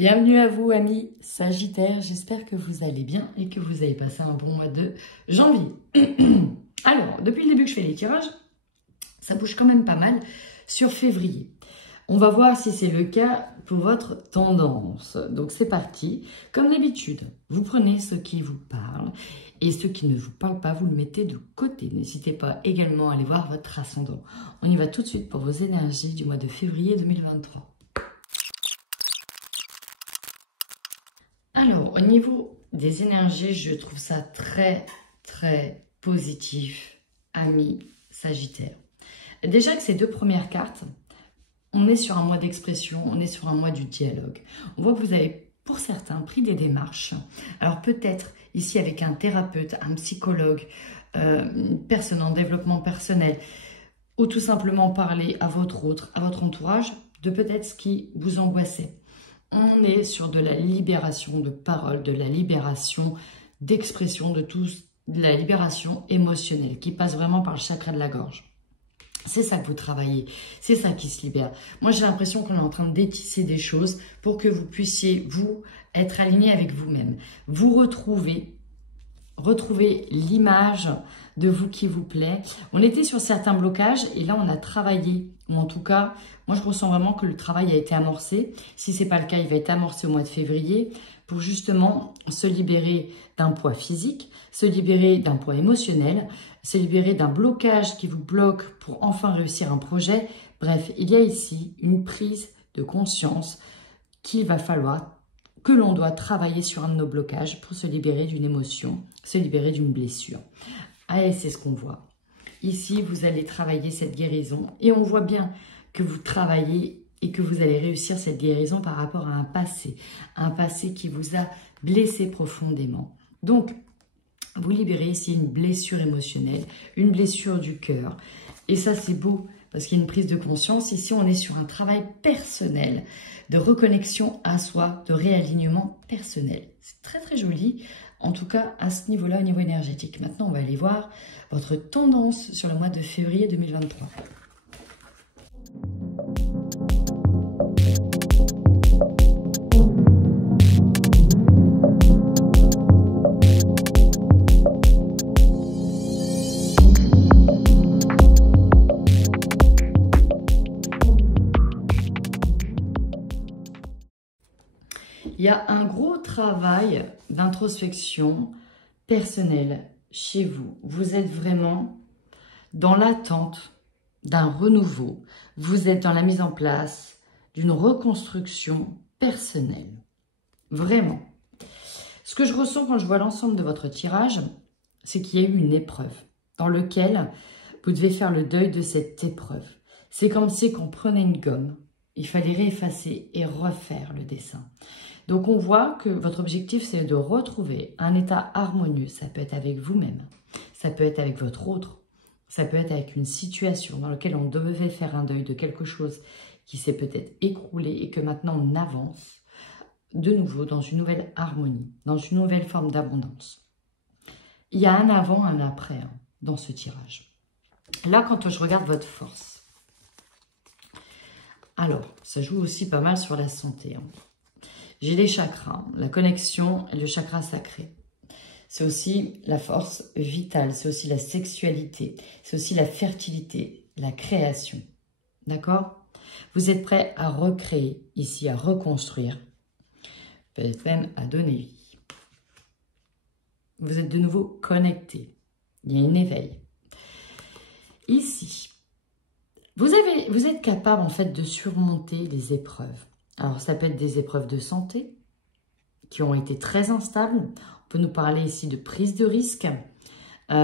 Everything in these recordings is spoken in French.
Bienvenue à vous, amis Sagittaires. J'espère que vous allez bien et que vous avez passé un bon mois de janvier. Alors, depuis le début que je fais les tirages, ça bouge quand même pas mal sur février. On va voir si c'est le cas pour votre tendance. Donc, c'est parti. Comme d'habitude, vous prenez ce qui vous parle et ce qui ne vous parle pas, vous le mettez de côté. N'hésitez pas également à aller voir votre ascendant. On y va tout de suite pour vos énergies du mois de février 2023. Alors, au niveau des énergies, je trouve ça très positif, amis Sagittaire. Déjà que ces deux premières cartes, on est sur un mois d'expression, on est sur un mois du dialogue. On voit que vous avez, pour certains, pris des démarches. Alors peut-être ici avec un thérapeute, un psychologue, une personne en développement personnel, ou tout simplement parler à votre entourage, de peut-être ce qui vous angoissait. On est sur de la libération de parole, de la libération d'expression, de la libération émotionnelle qui passe vraiment par le chakra de la gorge. C'est ça que vous travaillez, c'est ça qui se libère. Moi, j'ai l'impression qu'on est en train de détisser des choses pour que vous puissiez, vous, être aligné avec vous-même. Vous retrouver l'image de vous qui vous plaît. On était sur certains blocages et là, on a travaillé. Ou en tout cas, moi, je ressens vraiment que le travail a été amorcé. Si ce n'est pas le cas, il va être amorcé au mois de février pour justement se libérer d'un poids physique, se libérer d'un poids émotionnel, se libérer d'un blocage qui vous bloque pour enfin réussir un projet. Bref, il y a ici une prise de conscience qu'il va falloir, que l'on doit travailler sur un de nos blocages pour se libérer d'une émotion, se libérer d'une blessure. Allez, c'est ce qu'on voit. Ici, vous allez travailler cette guérison et on voit bien que vous travaillez et que vous allez réussir cette guérison par rapport à un passé qui vous a blessé profondément. Donc, vous libérez ici une blessure émotionnelle, une blessure du cœur. Et ça, c'est beau parce qu'il y a une prise de conscience. Ici, on est sur un travail personnel, de reconnexion à soi, de réalignement personnel. C'est très joli, en tout cas à ce niveau-là, au niveau énergétique. Maintenant, on va aller voir votre tendance sur le mois de février 2023. Il y a un gros travail d'introspection personnelle chez vous. Vous êtes vraiment dans l'attente d'un renouveau. Vous êtes dans la mise en place d'une reconstruction personnelle. Vraiment. Ce que je ressens quand je vois l'ensemble de votre tirage, c'est qu'il y a eu une épreuve dans laquelle vous devez faire le deuil de cette épreuve. C'est comme si on prenait une gomme. Il fallait réeffacer et refaire le dessin. Donc, on voit que votre objectif, c'est de retrouver un état harmonieux. Ça peut être avec vous-même, ça peut être avec votre autre, ça peut être avec une situation dans laquelle on devait faire un deuil de quelque chose qui s'est peut-être écroulé et que maintenant on avance de nouveau dans une nouvelle harmonie, dans une nouvelle forme d'abondance. Il y a un avant, un après dans ce tirage. Là, quand je regarde votre force, alors, ça joue aussi pas mal sur la santé. J'ai les chakras, la connexion et le chakra sacré. C'est aussi la force vitale, c'est aussi la sexualité, c'est aussi la fertilité, la création. D'accord? Vous êtes prêts à recréer ici, à reconstruire, peut-être même à donner vie. Vous êtes de nouveau connectés. Il y a un éveil. Ici, vous êtes capable en fait de surmonter les épreuves. Alors, ça peut être des épreuves de santé qui ont été très instables. On peut nous parler ici de prise de risque, de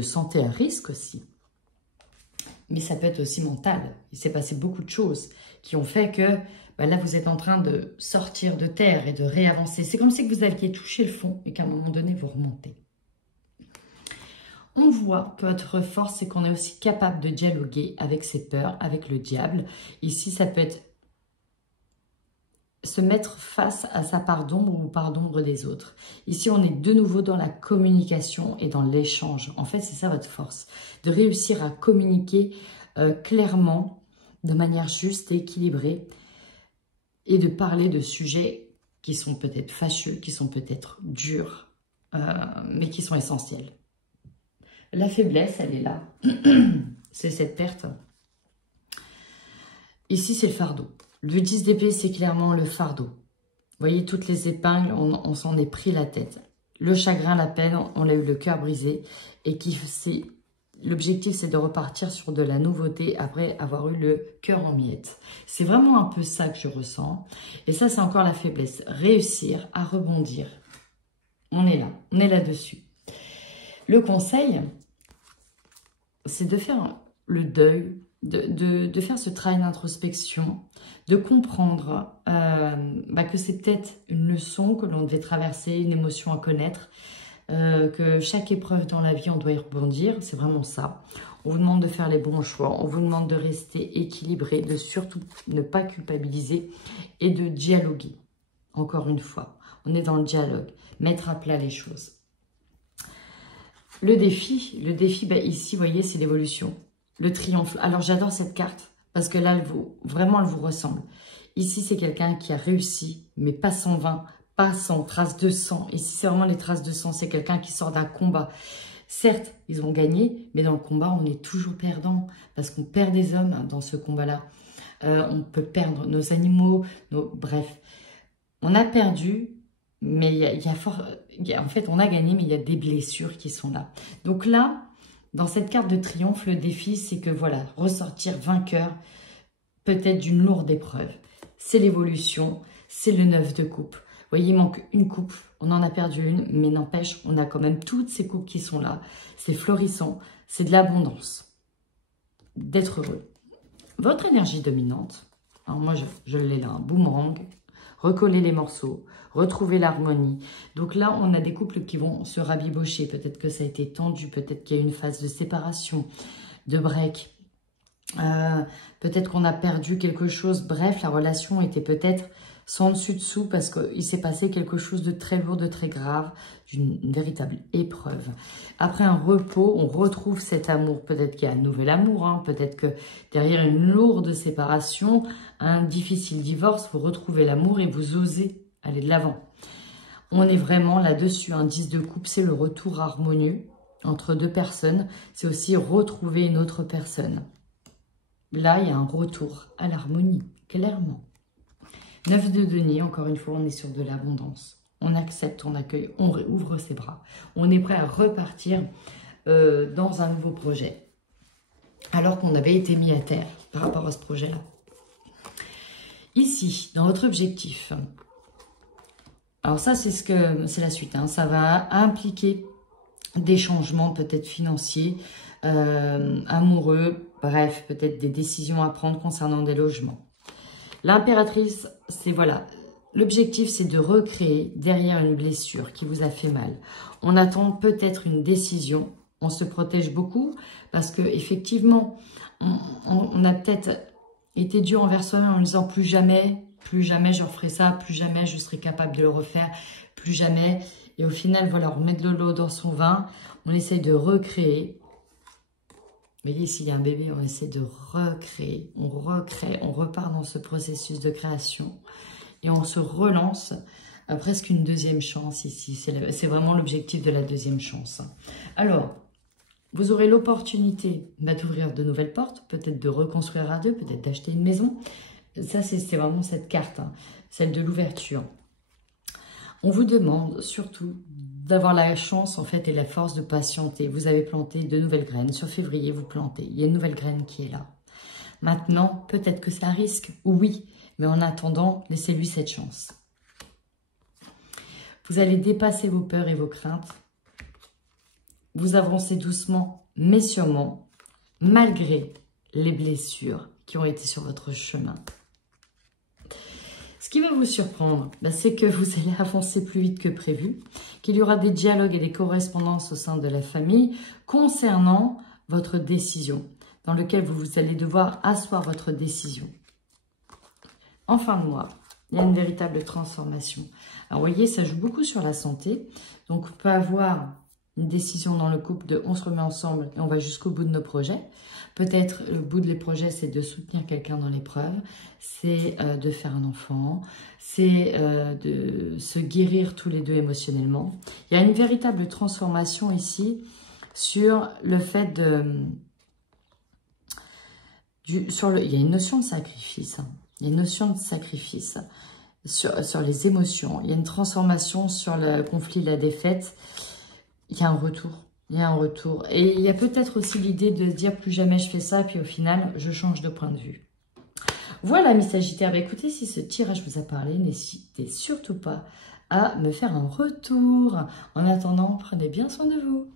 santé à risque aussi. Mais ça peut être aussi mental. Il s'est passé beaucoup de choses qui ont fait que là, vous êtes en train de sortir de terre et de réavancer. C'est comme si vous aviez touché le fond et qu'à un moment donné, vous remontez. On voit que votre force, c'est qu'on est aussi capable de dialoguer avec ses peurs, avec le diable. Ici, ça peut être se mettre face à sa part d'ombre ou part d'ombre des autres. Ici, on est de nouveau dans la communication et dans l'échange. En fait, c'est ça votre force, de réussir à communiquer clairement, de manière juste et équilibrée, et de parler de sujets qui sont peut-être fâcheux, qui sont peut-être durs, mais qui sont essentiels. La faiblesse, elle est là. C'est cette perte. Ici, c'est le fardeau. Le 10 d'épée, c'est clairement le fardeau. Vous voyez, toutes les épingles, on s'en est pris la tête. Le chagrin, la peine, on a eu le cœur brisé. Et l'objectif, c'est de repartir sur de la nouveauté après avoir eu le cœur en miettes. C'est vraiment un peu ça que je ressens. Et ça, c'est encore la faiblesse. Réussir à rebondir. On est là. On est là-dessus. Le conseil, c'est de faire le deuil, de faire ce travail d'introspection, de comprendre que c'est peut-être une leçon que l'on devait traverser, une émotion à connaître, que chaque épreuve dans la vie, on doit y rebondir, c'est vraiment ça. On vous demande de faire les bons choix, on vous demande de rester équilibré, de surtout ne pas culpabiliser et de dialoguer. Encore une fois, on est dans le dialogue, mettre à plat les choses. Le défi ici, vous voyez, c'est l'évolution. Le triomphe. Alors, j'adore cette carte parce que là, elle vous ressemble. Ici, c'est quelqu'un qui a réussi, mais pas sans vain, pas sans traces de sang. Ici, c'est vraiment les traces de sang. C'est quelqu'un qui sort d'un combat. Certes, ils ont gagné, mais dans le combat, on est toujours perdant parce qu'on perd des hommes dans ce combat-là. On peut perdre nos animaux, bref. On a perdu, mais en fait, on a gagné, mais il y a des blessures qui sont là. Donc là, dans cette carte de triomphe, le défi, c'est que voilà, ressortir vainqueur, peut-être d'une lourde épreuve. C'est l'évolution, c'est le 9 de coupe. Vous voyez, il manque une coupe, on en a perdu une, mais n'empêche, on a quand même toutes ces coupes qui sont là. C'est florissant, c'est de l'abondance, d'être heureux. Votre énergie dominante, alors moi je l'ai là, un boomerang, recoller les morceaux, retrouver l'harmonie. Donc là, on a des couples qui vont se rabibocher. Peut-être que ça a été tendu, peut-être qu'il y a eu une phase de séparation, de break. Peut-être qu'on a perdu quelque chose. Bref, la relation était peut-être sans dessus-dessous parce qu'il s'est passé quelque chose de très lourd, de très grave, d'une véritable épreuve. Après un repos, on retrouve cet amour. Peut-être qu'il y a un nouvel amour, hein. Peut-être que derrière une lourde séparation, un difficile divorce, vous retrouvez l'amour et vous osez aller de l'avant. On est vraiment là-dessus. Un 10 de coupe, c'est le retour harmonieux entre deux personnes. C'est aussi retrouver une autre personne. Là, il y a un retour à l'harmonie, clairement. 9 de denier, encore une fois, on est sur de l'abondance. On accepte, on accueille, on ouvre ses bras. On est prêt à repartir dans un nouveau projet. Alors qu'on avait été mis à terre par rapport à ce projet-là. Ici, dans votre objectif, alors ça, c'est la suite. Hein, ça va impliquer des changements peut-être financiers, amoureux, bref, peut-être des décisions à prendre concernant des logements. L'impératrice, c'est voilà, l'objectif c'est de recréer derrière une blessure qui vous a fait mal. On attend peut-être une décision, on se protège beaucoup parce que effectivement, on a peut-être été dur envers soi-même en disant plus jamais je referai ça, plus jamais je serai capable de le refaire, plus jamais. Et au final, voilà, on remet de l'eau dans son vin, on essaye de recréer. Vous voyez, s'il y a un bébé, on essaie de recréer, on recrée, on repart dans ce processus de création et on se relance à presque une deuxième chance ici. C'est vraiment l'objectif de la deuxième chance. Alors, vous aurez l'opportunité d'ouvrir de nouvelles portes, peut-être de reconstruire à deux, peut-être d'acheter une maison. Ça, c'est vraiment cette carte, hein, celle de l'ouverture. On vous demande surtout d'avoir la chance en fait et la force de patienter. Vous avez planté de nouvelles graines. Sur février, vous plantez. Il y a une nouvelle graine qui est là. Maintenant, peut-être que ça risque, oui. Mais en attendant, laissez-lui cette chance. Vous allez dépasser vos peurs et vos craintes. Vous avancez doucement, mais sûrement, malgré les blessures qui ont été sur votre chemin. Ce qui va vous surprendre, c'est que vous allez avancer plus vite que prévu, qu'il y aura des dialogues et des correspondances au sein de la famille concernant votre décision, dans lequel vous allez devoir asseoir votre décision. En fin de mois, il y a une véritable transformation. Alors, vous voyez, ça joue beaucoup sur la santé. Donc, on peut avoir une décision dans le couple de on se remet ensemble et on va jusqu'au bout de nos projets. Peut-être le bout des projets, c'est de soutenir quelqu'un dans l'épreuve, c'est de faire un enfant, c'est de se guérir tous les deux émotionnellement. Il y a une véritable transformation ici sur le fait de... il y a une notion de sacrifice, hein. Il y a une notion de sacrifice sur les émotions. Il y a une transformation sur le conflit, la défaite. Il y a un retour. Il y a un retour. Et il y a peut-être aussi l'idée de se dire plus jamais je fais ça, puis au final, je change de point de vue. Voilà, mes Sagittaires. Bah, écoutez, si ce tirage vous a parlé, n'hésitez surtout pas à me faire un retour. En attendant, prenez bien soin de vous.